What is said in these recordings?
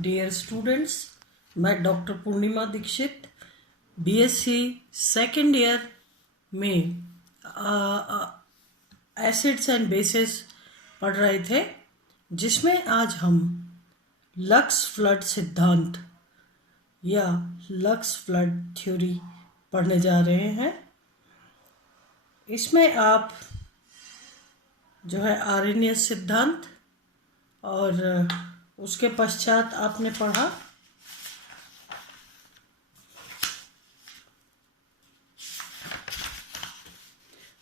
Dear students, मैं doctor पूर्णिमा Dixit BSc second year में acids and bases पढ़ रहे थे, जिसमें आज हम लक्स फ्लड सिद्धांत या लक्स फ्लड थ्योरी पढ़ने जा रहे हैं। इसमें आप जो है आर्हेनियस सिद्धांत और उसके पश्चात आपने पढ़ा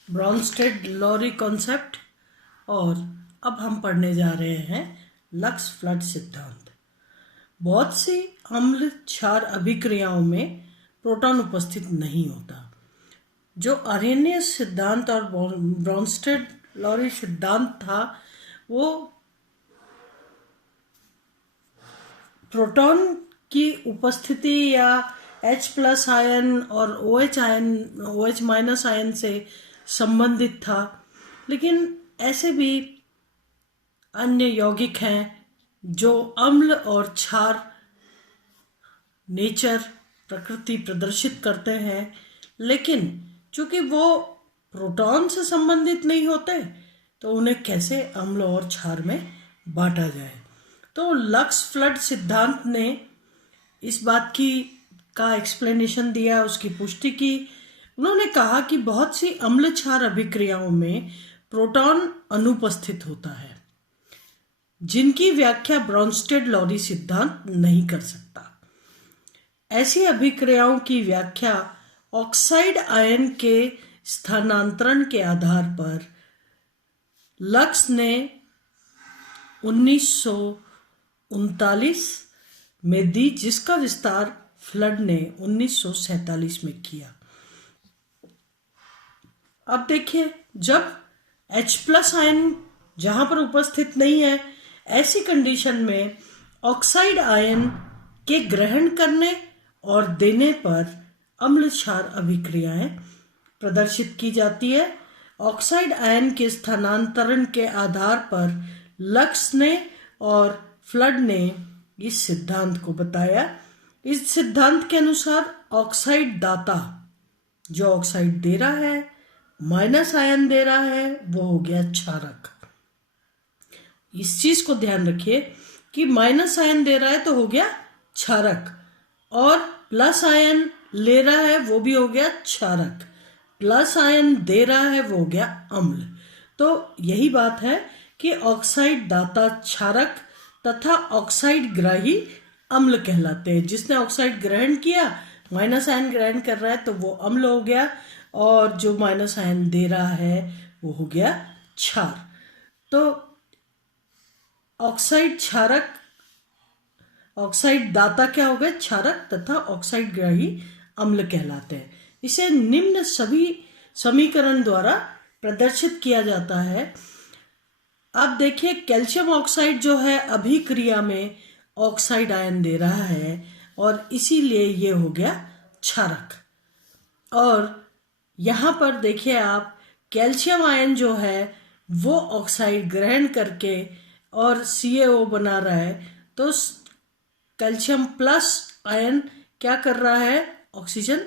ब्रॉन्स्टेड-लॉरी कॉन्सेप्ट और अब हम पढ़ने जा रहे हैं लक्स फ्लड सिद्धांत। बहुत सी अम्ल क्षार अभिक्रियाओं में प्रोटॉन उपस्थित नहीं होता। जो आर्हेनियस सिद्धांत और ब्रॉन्स्टेड-लॉरी सिद्धांत था, वो प्रोटॉन की उपस्थिति या H+ आयन और OH माइनस आयन से संबंधित था, लेकिन ऐसे भी अन्य यौगिक हैं जो अम्ल और क्षार नेचर प्रकृति प्रदर्शित करते हैं, लेकिन चूंकि वो प्रोटॉन से संबंधित नहीं होते तो उन्हें कैसे अम्ल और क्षार में बांटा जाए। तो लक्स फ्लड सिद्धांत ने इस बात का एक्सप्लेनेशन दिया, उसकी पुष्टि की। उन्होंने कहा कि बहुत सी अम्ल क्षार अभिक्रियाओं में प्रोटॉन अनुपस्थित होता है, जिनकी व्याख्या ब्रॉन्स्टेड-लॉरी सिद्धांत नहीं कर सकता। ऐसी अभिक्रियाओं की व्याख्या ऑक्साइड आयन के स्थानांतरण के आधार पर लक्स ने 1939 में दी, जिसका विस्तार फ्लड ने 1947 में किया। अब देखिए, जब H+ आयन जहां पर उपस्थित नहीं है, ऐसी कंडीशन में ऑक्साइड आयन के ग्रहण करने और देने पर अम्ल क्षार अभिक्रियाएं प्रदर्शित की जाती है। ऑक्साइड आयन के स्थानांतरण के आधार पर लक्स ने और फ्लड ने इस सिद्धांत को बताया। इस सिद्धांत के अनुसार ऑक्साइड दाता जो ऑक्साइड दे रहा है, माइनस आयन दे रहा है, वो हो गया क्षारक। इस चीज को ध्यान रखिए कि माइनस आयन दे रहा है तो हो गया क्षारक, और प्लस आयन ले रहा है वो भी हो गया क्षारक, प्लस आयन दे रहा है वो हो गया अम्ल। तो यही बात है कि ऑक्साइड दाता क्षारक तथा ऑक्साइड ग्राही अम्ल कहलाते हैं। जिसने ऑक्साइड ग्रहण किया, माइनस आयन ग्रहण कर रहा है तो वो अम्ल हो गया, और जो माइनस आयन दे रहा है वो हो गया क्षार। तो ऑक्साइड क्षारक, ऑक्साइड दाता क्या हो गए? क्षारक, तथा ऑक्साइड ग्राही अम्ल कहलाते हैं। इसे निम्न सभी समीकरण द्वारा प्रदर्शित किया जाता है। अब देखिए, कैल्शियम ऑक्साइड जो है अभिक्रिया में ऑक्साइड आयन दे रहा है और इसीलिए ये हो गया क्षारक। और यहाँ पर देखिए आप, कैल्शियम आयन जो है वो ऑक्साइड ग्रहण करके और CaO बना रहा है, तो कैल्शियम प्लस आयन क्या कर रहा है? ऑक्सीजन,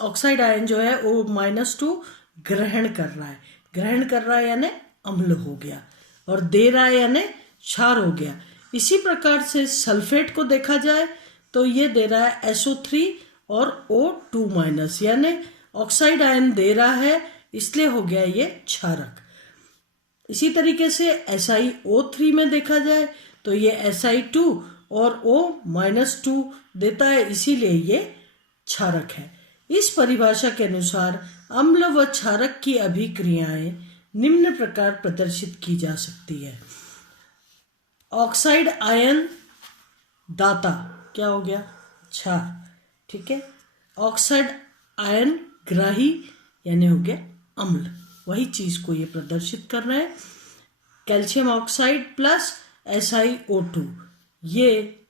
ऑक्साइड आयन जो है वो -2 ग्रहण कर रहा है। ग्रहण कर रहा है यानी अम्ल हो गया, और दे रहा है यानी क्षार हो गया। इसी प्रकार से सल्फेट को देखा जाए तो ये दे रहा है SO3 और O2- यानी ऑक्साइड आयन दे रहा है, इसलिए हो गया ये क्षारक। इसी तरीके से SiO3 में देखा जाए तो ये Si2 और O-2 देता है, इसीलिए ये क्षारक है। इस परिभाषा के अनुसार अम्ल व क्षारक की अभिक्रियाएं निम्न प्रकार प्रदर्शित की जा सकती है। ऑक्साइड आयन दाता क्या हो गया? क्षार, ठीक है। ऑक्साइड आयन ग्राही यानी हो गया अम्ल। वही चीज को ये प्रदर्शित कर रहे हैं। कैल्शियम ऑक्साइड प्लस SiO2, ये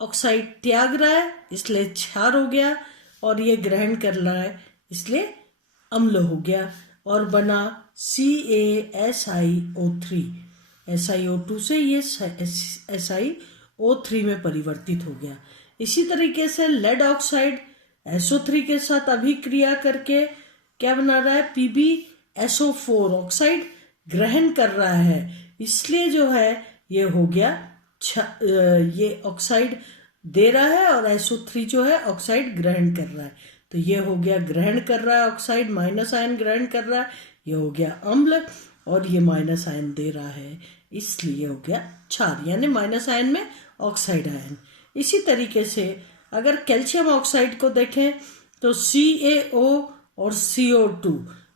ऑक्साइड त्याग रहा है इसलिए क्षार हो गया, और ये ग्रहण कर रहा है इसलिए अम्ल हो गया, और बना CaSiO3। SiO2 से ये SiO O3 में परिवर्तित हो गया। इसी तरीके से लेड ऑक्साइड SO3 के साथ अभिक्रिया करके क्या बना रहा है, PbSO4 ऑक्साइड ग्रहण कर रहा है, इसलिए जो है ये हो गया ये ऑक्साइड दे रहा है और SO3 जो है ऑक्साइड ग्रहण कर रहा है, तो ये हो गया ग्रहण कर रहा है ऑक्साइड, माइनस आयन ग्रहण कर रहा है, ये हो गया अम्ल, और ये माइनस आयन दे रहा है, इसलिए हो गया क्षार, यानी माइनस आयन में ऑक्साइड आयन। इसी तरीके से अगर कैल्शियम ऑक्साइड को देखें तो CaO और CO2,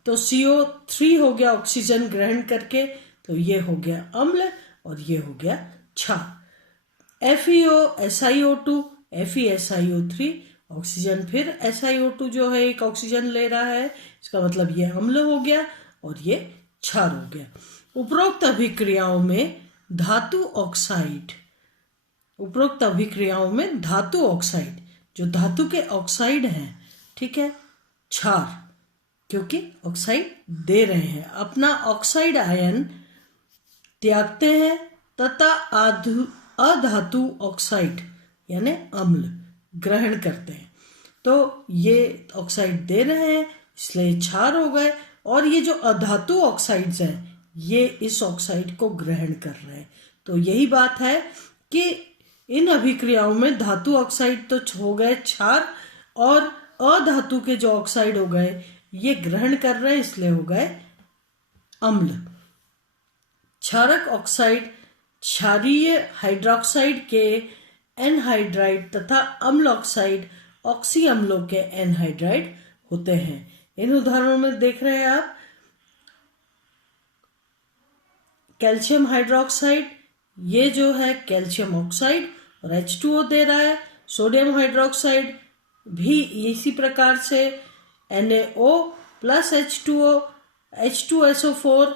तो CO3 हो गया ऑक्सीजन ग्रहण करके, तो ये हो गया अम्ल और ये हो गया क्षार। FeO SiO2 FeSiO3 ऑक्सीजन, फिर SiO2 जो है एक ऑक्सीजन ले रहा है, इसका मतलब ये अम्ल हो गया और ये क्षार हो गया। उपरोक्त अभिक्रियाओं में धातु ऑक्साइड, उपरोक्त अभिक्रियाओं में धातु ऑक्साइड, जो धातु के ऑक्साइड हैं, ठीक है, क्षार, क्योंकि ऑक्साइड दे रहे हैं, अपना ऑक्साइड आयन त्यागते हैं तथा अधातु ऑक्साइड यानी अम्ल ग्रहण करते हैं, तो ये ऑक्साइड दे रहे हैं इसलिए क्षार हो गए, और ये जो अधातु ऑक्साइड्स हैं ये इस ऑक्साइड को ग्रहण कर रहे हैं। तो यही बात है कि इन अभिक्रियाओं में धातु ऑक्साइड तो हो गए क्षार, और अधातु के जो ऑक्साइड हो गए ये ग्रहण कर रहे हैं, इसलिए हो गए अम्ल। क्षारक ऑक्साइड क्षारीय हाइड्रोक्साइड के एनहाइड्राइड तथा अम्ल ऑक्साइड ऑक्सी अम्लों के एनहाइड्राइड होते हैं। इन उदाहरणों में देख रहे हैं आप, कैल्शियम हाइड्रोक्साइड, ये जो है कैल्शियम ऑक्साइड और H2O दे रहा है, सोडियम हाइड्रोक्साइड भी इसी प्रकार से NaO plus H2O H2SO4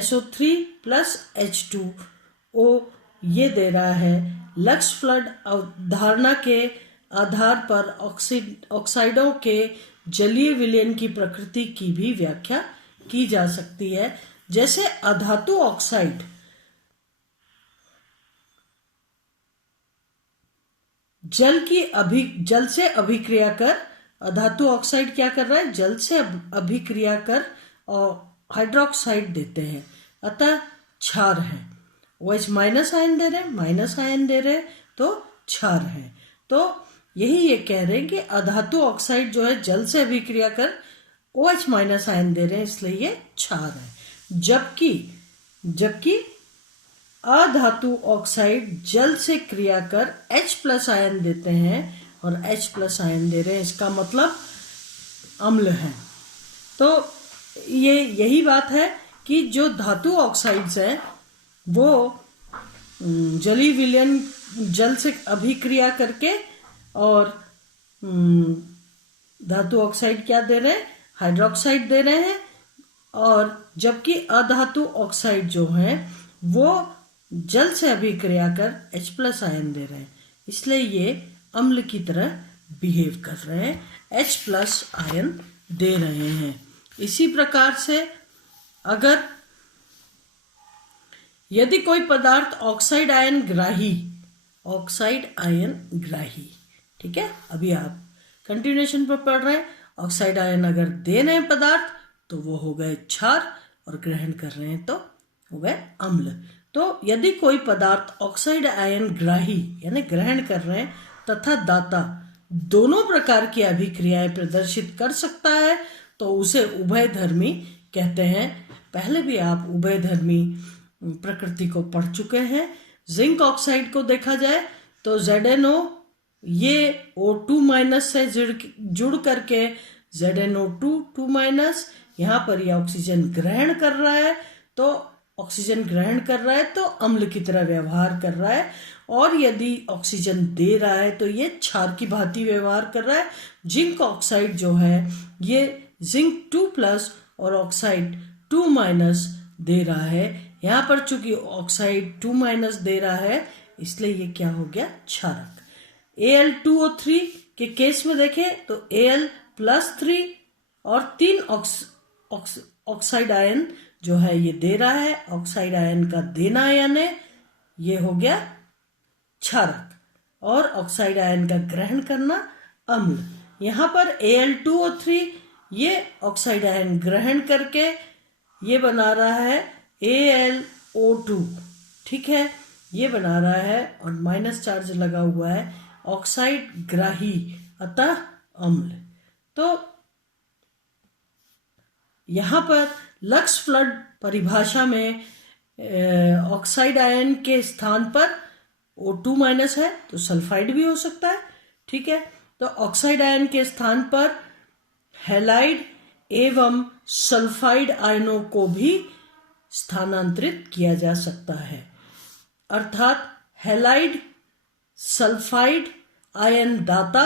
SO3 plus H2O ये दे रहा है। लक्स फ्लड अवधारणा के आधार पर ऑक्साइडों के जलीय विलयन की प्रकृति की भी व्याख्या की जा सकती है, जैसे अधातु ऑक्साइड जल से अभिक्रिया कर, अधातु ऑक्साइड क्या कर रहा है, जल से अभिक्रिया कर और हाइड्रोक्साइड देते हैं, अतः क्षार है। OH माइनस आयन दे रहे हैं, माइनस आयन दे रहे हैं, तो क्षार है। तो यही ये कह रहे हैं कि अधातु ऑक्साइड जो है जल से अभिक्रिया कर OH माइनस आयन दे रहे हैं, इसलिए ये क्षार है। जबकि अधातु ऑक्साइड जल से क्रिया कर H प्लस आयन देते हैं और H प्लस आयन दे रहे हैं, इसका मतलब अम्ल है। तो ये यही बात है कि जो धातु ऑक्साइड्स हैं वो जलीय विलयन जल से अभिक्रिया करके और धातु ऑक्साइड क्या दे रहे हैं, हाइड्रोक्साइड दे रहे हैं, और जबकि अधातु ऑक्साइड जो है वो जल से अभिक्रिया कर H प्लस आयन दे रहे हैं, इसलिए ये अम्ल की तरह बिहेव कर रहे हैं, H प्लस आयन दे रहे हैं। इसी प्रकार से अगर यदि कोई पदार्थ ऑक्साइड आयन ग्राही, ठीक है, अभी आप कंटिन्यूएशन पर पढ़ रहे हैं, ऑक्साइड आयन अगर दे रहे हैं पदार्थ तो वो हो गए क्षार, और ग्रहण कर रहे हैं तो हो गए अम्ल। तो यदि कोई पदार्थ ऑक्साइड आयन ग्राही यानी ग्रहण कर रहे हैं तथा दाता दोनों प्रकार की अभिक्रियाएं प्रदर्शित कर सकता है तो उसे उभयधर्मी कहते हैं। पहले भी आप उभयधर्मी प्रकृति को पढ़ चुके हैं। जिंक ऑक्साइड को देखा जाए तो ZnO ये O2 माइनस से जुड़ करके ZnO2 माइनस, यहाँ पर ये ऑक्सीजन ग्रहण कर रहा है, तो ऑक्सीजन ग्रहण कर रहा है तो अम्ल की तरह व्यवहार कर रहा है, और यदि ऑक्सीजन दे रहा है तो ये क्षार की भांति व्यवहार कर रहा है। जिंक ऑक्साइड जो है ये जिंक 2+ और ऑक्साइड 2- दे रहा है। यहाँ पर चूंकि ऑक्साइड 2- दे रहा है इसलिए ये क्या हो गया, क्षारक। Al2O3 के केस में देखें तो Al+3 और 3 ऑक्साइड आयन जो है ये दे रहा है, ऑक्साइड आयन का देना यानी ये हो गया क्षारक, और ऑक्साइड आयन का ग्रहण करना अम्ल। यहाँ पर Al2O3 ये ऑक्साइड आयन ग्रहण करके ये बना रहा है AlO2, ठीक है, ये बना रहा है और माइनस चार्ज लगा हुआ है, ऑक्साइड ग्राही, अतः अम्ल। तो यहाँ पर लक्स फ्लड परिभाषा में ऑक्साइड आयन के स्थान पर O2 माइनस है तो सल्फाइड भी हो सकता है, ठीक है। तो ऑक्साइड आयन के स्थान पर हैलाइड एवं सल्फाइड आयनों को भी स्थानांतरित किया जा सकता है, अर्थात हैलाइड सल्फाइड आयन दाता,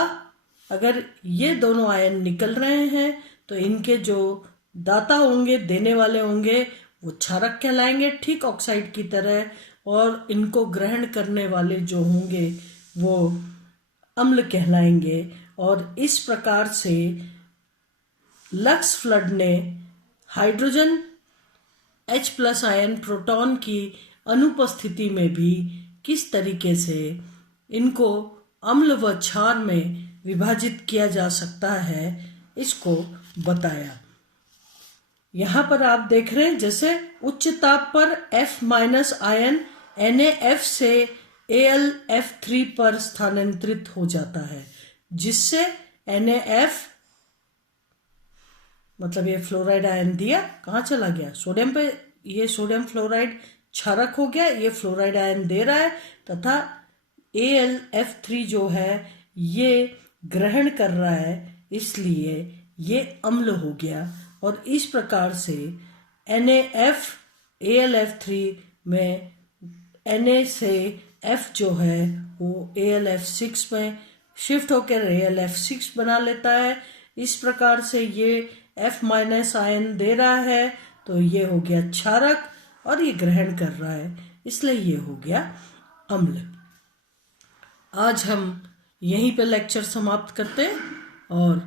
अगर ये दोनों आयन निकल रहे हैं तो इनके जो दाता होंगे, देने वाले होंगे, वो क्षारक कहलाएंगे, ठीक ऑक्साइड की तरह, और इनको ग्रहण करने वाले जो होंगे वो अम्ल कहलाएंगे। और इस प्रकार से लक्स फ्लड ने हाइड्रोजन H+ आयन प्रोटॉन की अनुपस्थिति में भी किस तरीके से इनको अम्ल व क्षार में विभाजित किया जा सकता है इसको बताया। यहाँ पर आप देख रहे हैं जैसे उच्च ताप पर F- आयन NaF से AlF3 पर स्थानांतरित हो जाता है, जिससे NaF, मतलब ये फ्लोराइड आयन दिया, कहाँ चला गया, सोडियम पे, ये सोडियम फ्लोराइड क्षारक हो गया, ये फ्लोराइड आयन दे रहा है, तथा AlF3 जो है ये ग्रहण कर रहा है, इसलिए ये अम्ल हो गया। और इस प्रकार से NaF AlF3 में Na से F जो है वो AlF6 में शिफ्ट होकर AlF6 बना लेता है। इस प्रकार से ये F- आयन दे रहा है तो ये हो गया क्षारक और ये ग्रहण कर रहा है, इसलिए ये हो गया अम्ल। आज हम यहीं पे लेक्चर समाप्त करते हैं और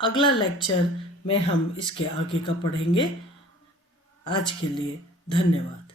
अगला लेक्चर में हम इसके आगे का पढ़ेंगे। आज के लिए धन्यवाद।